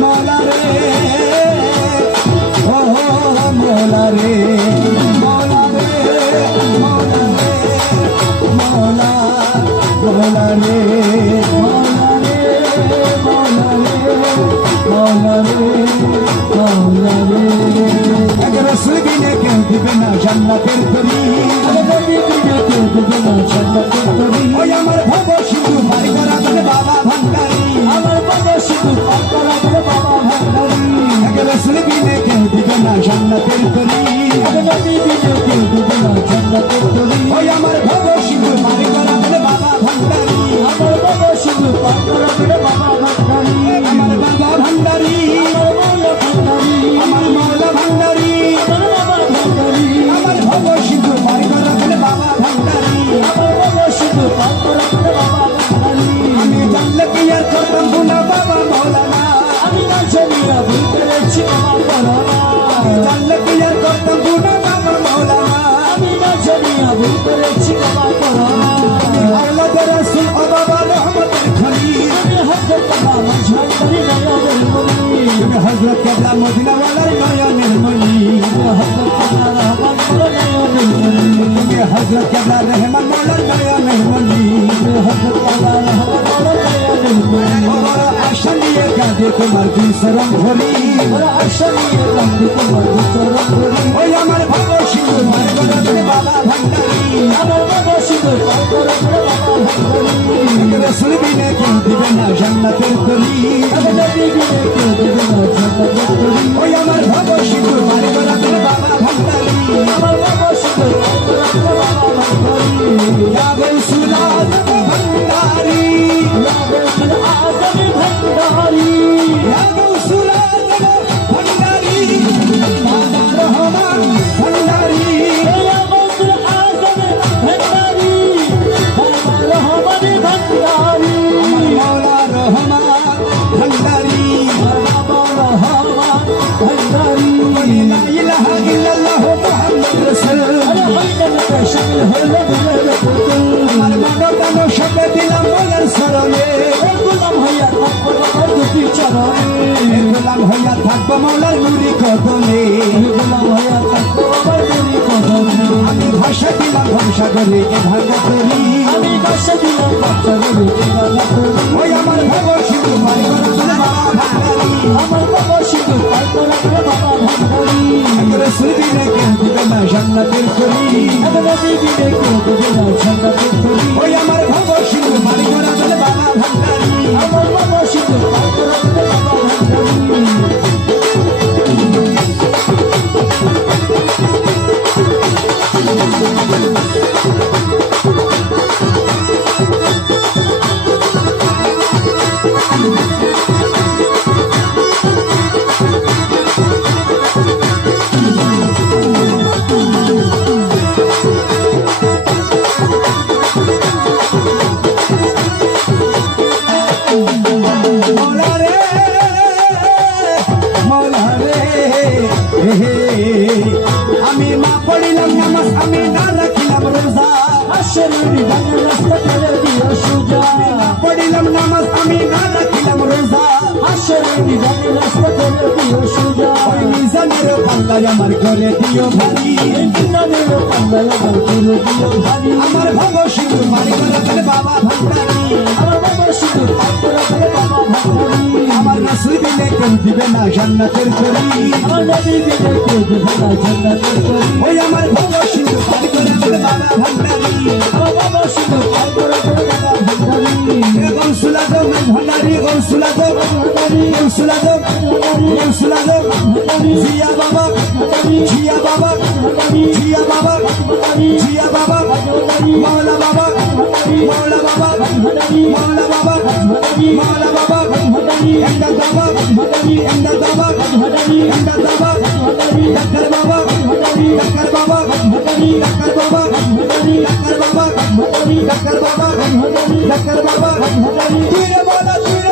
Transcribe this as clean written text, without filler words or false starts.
মৌলা রে ও মৌলা রে মৌলা রে মৌলা রে মৌলা মৌলা রে মৌলা রে মৌলা রে মৌলা রে এক রসুল বিনে কেউ দিবে না জান্নাতের তরি ওই আমার ভব সিন্ধু পার করা বলে বাবা ভান্ডারি আমার ভব সিন্ধু পার করা বলে বাবা ভান্ডারি এক রসুল বিনে কেউ দিবে না জান্নাতের তরি ওই আমার ভব সিন্ধু পার করা বলে বাবা ভান্ডারি আমার ভব সিন্ধু পার করা বলে বাবা ভান্ডারি আমার বাবা ভান্ডারি আমার মৌলা ভান্ডারি আমার ভব সিন্ধু পার করা বলে বাবা ভান্ডারি আমার ভব সিন্ধু পার করা বলে বাবা ভান্ডারি আমি জানলে কি আর করতাম গুনাহ বাবা মৌলানা আমি না জানিয়া ভুল করেছি আমার মৌলানা আমি জানলে কি আর করতাম গুনাহ বাবা মৌলানা আমি না জানিয়া ভুল করেছি আমার মৌলানা আওলাদ রাসূল ও বাবা রহমতের খনি আমি হযরত কেবলা মজহর করি নয়নের মনি তুমি হযরত কেবলা মদিনা ওয়ালার নয়নের মনি হযরত কেবলা রহমান নয়নের মনি তুমি হযরত কেবলা রহমান ওয়ালার নয়নের মনি হযরত কেবলা রহমান ওয়ালার নয়নের মনি আশা নিয়ে কাঁদে তোমার দুই চরণ ধরি আশা নিয়ে কাঁদে তোমার দুই চরণ ধরি ওই আমার ভব সিন্ধু পার করা বলে বাবা ভান্ডারি আমার ভব সিন্ধু পার করা বলে বাবা ভান্ডারি রসুল বিনে কেউ দিবে না জান্নাতের তরি নবী বিনে কেউ দিবে না জান্নাতের তরি ওই আমার ভব সিন্ধু পার করা বলে বাবা ভান্ডারি আমার ভব সিন্ধু পার করা বলে বাবা ভান্ডারি ইয়া গৌসুল আযম ভান্ডারি ইয়া গৌসুল আযম ভান্ডারি ইয়া গৌসুল আযম ভান্ডারি বাবা রহমান ভান্ডারি ইয়া গৌসুল আযম ভান্ডারি বাবা রহমান ভান্ডারি মৌলা রহমান ভান্ডারি বাবা রহমান ভান্ডারি লা ইলাহা ইল্লাল্লাহ মুহাম্মদ রাসূল শামিল হলো দিলের পুতুল আমার মনটানো সব দিলাম মনের শরণে গোলাম হইয়া থাকবো আমার দুটি চরণে গোলাম হইয়া থাকবো মৌলার নুরি কদমে গোলাম হইয়া থাকবো আমার নুরি কদমে আমি ভাষা দিলাম ভাষা করে এ ভাগা করি আমি ভাষা দিলাম ভাষা করে এ ভাগা করি ওই আমার ভব সিন্ধু পার করা বলে বাবা ভান্ডারি আমার ভব সিন্ধু পার করা বলে বাবা ভান্ডারি রসুল বিনে কেউ দিবে না জান্নাতের তরি নবী বিনে কেউ দিবে না জান্নাতের তরি ওই আমার ভব সিন্ধু পার করা বলে বাবা ভান্ডারি আমার ভব সিন্ধু পার করা বলে বাবা ভান্ডারি আমি না পড়িলাম নামাজ আমি না রাখিলাম রোজা হাসরের ডানে রাস্তা করে দিও সুজা পড়িলাম নামাজ আমি না রাখিলাম রোজা হাসরের ডানে রাস্তা করে দিও সুজা ওই মিজানের পাল্লায় আমার করে দিও ভারী মিজানের পাল্লায় আমার করে দিও ভারী আমার ভব সিন্ধু পার করা বলে বাবা ভান্ডারি আমার ভব সিন্ধু পার করা বলে বাবা ভান্ডারি আমার রসুল বিনে কেউ দিবে না জান্নাতের তরি আমার নবী বিনে কেউ দিবে না জান্নাতের তরি ওই আমার ভব সিন্ধু পার করা বলে বাবা ভান্ডারি আমার ভব সিন্ধু পার করা বলে বাবা ভান্ডারি গৌসুল আযম ভান্ডারি গৌসুল আযম ভান্ডারি গৌসুল আযম ভান্ডারি গৌসুল আযম ভান্ডারি জিয়া বাবা ভান্ডারি জিয়া বাবা ভান্ডারি জিয়া বাবা ভান্ডারি জিয়া বাবা ভান্ডারি মৌলা বাবা ভান্ডারি মৌলা বাবা ভান্ডারি মৌলা বাবা ভান্ডারি মৌলা বাবা ভান্ডারি এমদাদ বাবা ভান্ডারি এমদাদ বাবা ভান্ডারি এমদাদ বাবা ভান্ডারি ডাক্তার বাবা ভান্ডারি ডাক্তার বাবা ভান্ডারি ডাক্তার বাবা ভান্ডারি ডাক্তার বাবা ভান্ডারি ডাক্তার বাবা ভান্ডারি ডাক্তার বাবা ভান্ডারি তুই বলা তুই